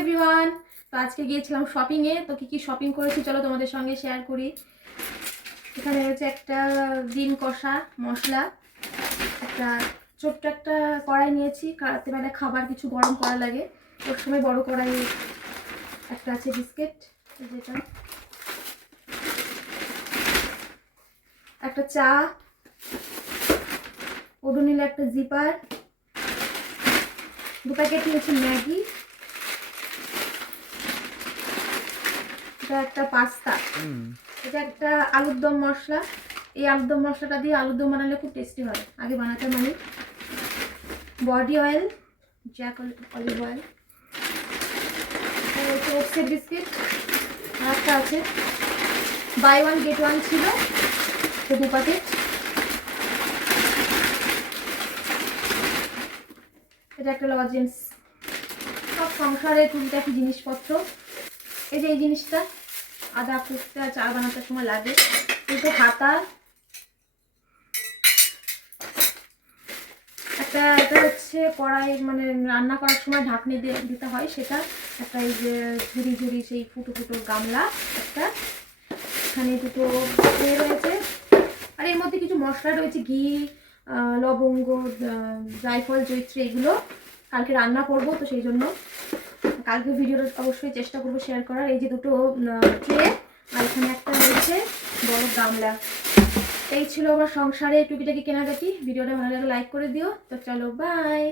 Everyone, তো আজকে গিয়েছিলাম শপিংয়ে। তো কি শপিং করেছি চলো তোমাদের সঙ্গে শেয়ার করি। এখানে হচ্ছে একটা ডিম কষা মশলা, একটা ছোট্ট একটা কড়াই নিয়েছি, রাত্রেবেলা খাবার কিছু গরম করা লাগে ওর সময় বড় কড়াই। একটা আছে বিস্কিট, যেটা একটা চা, ওডোনিল একটা জিপার, 2 প্যাকেট নিয়েছি ম্যাগি, এটা একটা পাস্তা, এটা একটা আলুর দম মশলা। এই আলুর দম মশলাটা দিয়ে আলুর দম বানালে খুব টেস্টি হয়, আগে বানাতে মানে। বডি অয়েল, জ্যাক অলিভ অয়েল, ওটসের বিস্কিট, আর একটা আছে বাই ওয়ান গেট ওয়ান ছিল, তো 2 প্যাকেট। এটা একটা লজেন্স, সব সংসারে টুকিটাকি জিনিসপত্র। এই যে এই জিনিসটা আদা কুচতে চা বানাতে সময় লাগে। দুটো হাতা, একটা এটা হচ্ছে কড়াই মানে রান্না করার সময় ঢাকনি দিতে হয় সেটা একটা, এই যে ঝুড়ি ঝুড়ি সেই ফুটো ফুটো গামলা একটা, এখানে দুটো রয়েছে। আর এর মধ্যে কিছু মশলা রয়েছে, ঘি, লবঙ্গ, জায়ফল, জয়িত্রী, এগুলো কালকে রান্না করব, তো সেই জন্য কালকে ভিডিওটা অবশ্যই চেষ্টা করবো শেয়ার করার। এই যে দুটো ট্রে, আর এখানে একটা রয়েছে বড় গামলা। এই ছিল আমার সংসারে টুকিটাকি কেনাকাটি। ভিডিওটা ভালো লাগলে লাইক করে দিও। তো চলো, বাই।